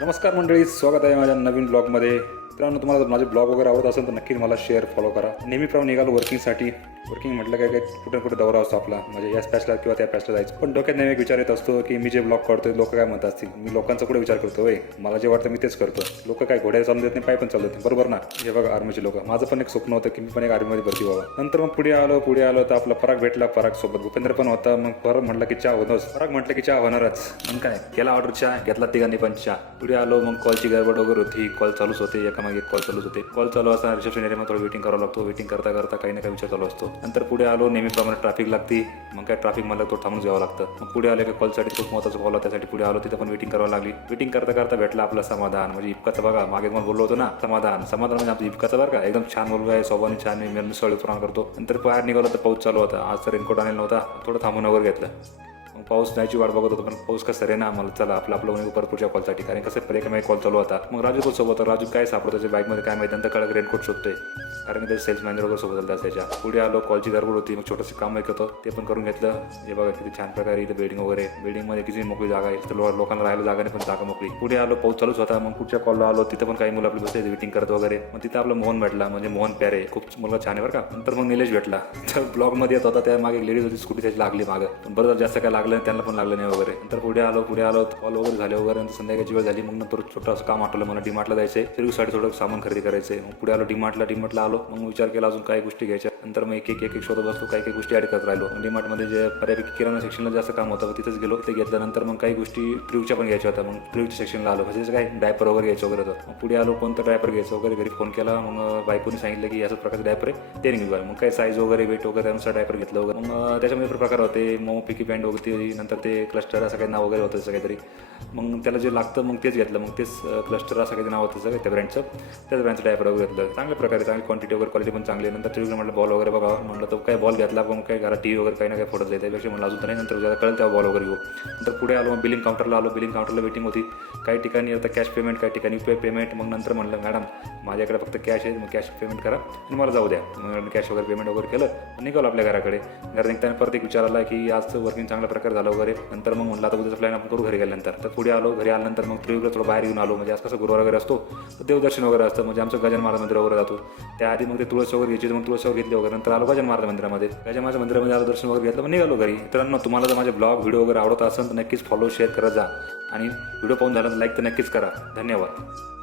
नमस्कार मंडळी, स्वागत आहे माझ्या नवीन ब्लॉगमध्ये. मित्रांनो, तुम्हाला जर माझे ब्लॉग वगैरे आवडत असेल तर नक्की मला शेअर फॉलो करा. नेहमीप्रमाणे निघालो वर्किंगसाठी. वर्किंग म्हटलं काय काय कुठे कुठे दौरा असतो आपला, म्हणजे याच पॅचला किंवा त्या पॅचला जायचं. पण डोक्यात नेहमी एक विचार येत असतो की मी जे ब्लॉग करतोय लोक काय म्हणत असतील. मी लोकांचा कुठे विचार करतोय, मला जे वाटतं मी तेच करतो. लोक काय घोड्या चालू देत नाही, पाय पण चालू देत नाही, बरोबर ना. हे बघा आर्मीचे लोक, माझं पण एक स्वप्न होतं की मी पण एक आर्मीमध्ये भरती व्हावं. नंतर मग पुढे आलो तर आपला पराग भेटला. पराग सोबत भूपेंद्र पण होता. मग पराग म्हटलं की चहा होणंच, पराग म्हटलं की चहा होणारच. मग काय केला ऑर्डर, चहा घेतला तिघांनी पण चहा. पुढे आलो, मग कॉलची गडबड वगैरे होती. कॉल चालूच होते, एकामागे एक कॉल चालूच होते. कॉल चालू असताना रिसेप्शन एरियामध्ये थोडं वेटिंग करावं लागतो. वेटिंग करता करता काही ना काही विचार चालू असतो. नंतर पुढे आलो, नेहमीप्रमाणे ट्रॅफिक लागती. मग काय ट्रॅफिक मला तो थांबून घ्यावं लागतं. मग पुढे आले का कॉलसाठी खूप महत्त्वाचा कॉल होता, त्यासाठी पुढे आलो. तिथं पण वेटिंग करावं लागली. वेटिंग करता करता भेटला आपला समाधान, म्हणजे इपकाचं. बघा मागे मला बोललो होतो ना, समाधान म्हणजे आपलं इपकाचं बरं का. एकदम छान मुलगा आहे, स्वभावाने छान आहे, मिसळ पुराण करतो. नंतर बाहेर निघालो तर पाऊस चालू होता. आज तर रेनकोट आणलेला नव्हता, थोडं थांबून वगैरे घेतलं. मग पाऊस जायची वाट बघत होतो, पण पाऊस कसं रे ना आम्हाला. चला आपलं म्हणजे पुढच्या कॉलसाठी, कारण कसं प्रेमाई कॉल चालू होता. मग राजू पण सोबत होता. राजू काय सापडतो त्याच्या बाईकमध्ये काय माहिती, नंतर कळलं रेनकोट शोधतोय, कारण की ते सेल्स मॅनेजर वगैरे सोबत होता त्याच्या. पुढे आलो, कॉलची गडबड होती. मग छोटंसं काम एक होतं, ते पण करून घेतलं. हे बघा किती छान प्रकारे इथं बिल्डिंग वगैरे, बिल्डिंगमध्ये किती मोकळी जागा आहे. तर लोकांना राहायला जागा नाही, पण जागा मोकळी. पुढे आलो, पाऊस चालूच होता. मग पुढच्या कॉलला आलो, तिथं पण काही मुलं आपली बसले वेटिंग करत वगैरे. मग तिथं आपलं मोहन भेटला, म्हणजे मोहन प्यारे, खूप मुलगा छान आहे बरं का. नंतर मग निलेश भेटला. तर ब्लॉगमध्ये येत होता, त्या मागे एक लेडीज होती, स्कूटी त्याची लागली मागं, पण बरं जास्त काय लागलं, त्यांना पण लागलं नाही वगैरे. नंतर पुढे आलो कॉल वगैरे झाले वगैरे. नंतर संध्याकाळची वेळ झाली. मग नंतर छोटंसं काम आठवलं मला, डीमार्टला जायचं, सर्व्हिससाठी थोडं सामान खरेदी करायचं. मग पुढे आलो डीमार्टला आलो. मग विचार केला अजून काही गोष्टी घ्यायच्या. नंतर मग एक शोधत बसलो, काही गोष्टी ॲड करत राहिलो. डीमार्टमध्ये जे बऱ्यापैकी किराणा सेक्शनला जास्त काम होतं, तिथंच गेलो, तिथे घेतल्यानंतर मग काही गोष्टी ट्रिवच्या पण घ्यायच्या होत्या. मग ट्रिवच्या सेक्शनला आलो, म्हणजे काय डायपर वगैरे घ्यायचं वगैरे होतं. मग पुढे आलो, कोणतं डायपर घ्यायचं वगैरे. घरी फोन केला, मग बायकोने सांगितलं की याच प्रकारचे डायपर आहे, ते निघूया. मग काय साईज वगैरे वेट वगैरे त्यानुसार डायपर घेतलं वगैरे. मग त्याच्यामध्ये प्रकार होते, मग पिकी पॅन्ट वगैरे, नंतर ते क्लस्टर असं काही नाव वगैरे होतं असं काहीतरी. मग त्याला जे लागतं मग तेच घेतलं. मग तेच क्लस्टर असं काही नाव होतं सगळं त्या ब्रँडचं, त्याच ब्रँडचं डायपर वगैरे घेतलं. चांगल्या प्रकारे, चांगली क्वांटिटी वगैरे, क्वालिटी पण चांगली आहे. नंतर टीव्हीला म्हटलं बॉल वगैरे बघा, म्हटलं तर काय बॉल घेतला, पण काय घरात टीव्ही वगैरे काही ना काही फोटोज येते, त्यापेक्षा म्हटलं अजून तर नाही, नंतर ज्यादा कळेल तेव्हा बॉल वगैरे घेऊ. नंतर पुढे आलो, मग बिलिंग काउंटरला आलो. बिलिंग काउंटरला वेटिंग होती. काही ठिकाणी आता कॅश पेमेंट, काही ठिकाणी पेमेंट. मग नंतर म्हणलं मॅडम माझ्याकडे फक्त कॅश आहे, मग कॅश पेमेंट करा आणि मला जाऊ द्या. मग कॅश वगैरे पेमेंट वगैरे केलं, निघालो आपल्या घराकडे. घरात निघताना परत एक विचार आला की आजचं वर्किंग चांगल्या प्रकारे झालं वगैरे. नंतर मग म्हटलं आता उद्याचा प्लॅन आपण करू घरी गेल्यानंतर. तर पुढे आलो, घरी आल्यानंतर मग त्रिवेला थोडं बाहेर येऊन आलो. म्हणजे आज कसं गुरुवार वगैरे असतो, तर देवदर्शन वगैरे असतं. म्हणजे आमचं गजानन महाराज मंदिर वगैरे जातो. त्याआधी मग ते तुळस वगैरे घ्यायची, मग तुळस वगैरे घेतली वगैरे. नंतर आलो गजानन महाराज मंदिरामध्ये. गजानन महाराज मंदिरामध्ये आलो, दर्शन वगैरे घेतलं, मग निघालो घरी. मित्रांनो, तुम्हाला जर माझे ब्लॉग व्हिडिओ वगैरे आवडत असेल तर नक्कीच फॉलो शेअर करत जा, आणि व्हिडिओ पाहून झाला तर लाईक तर नक्कीच करा. धन्यवाद.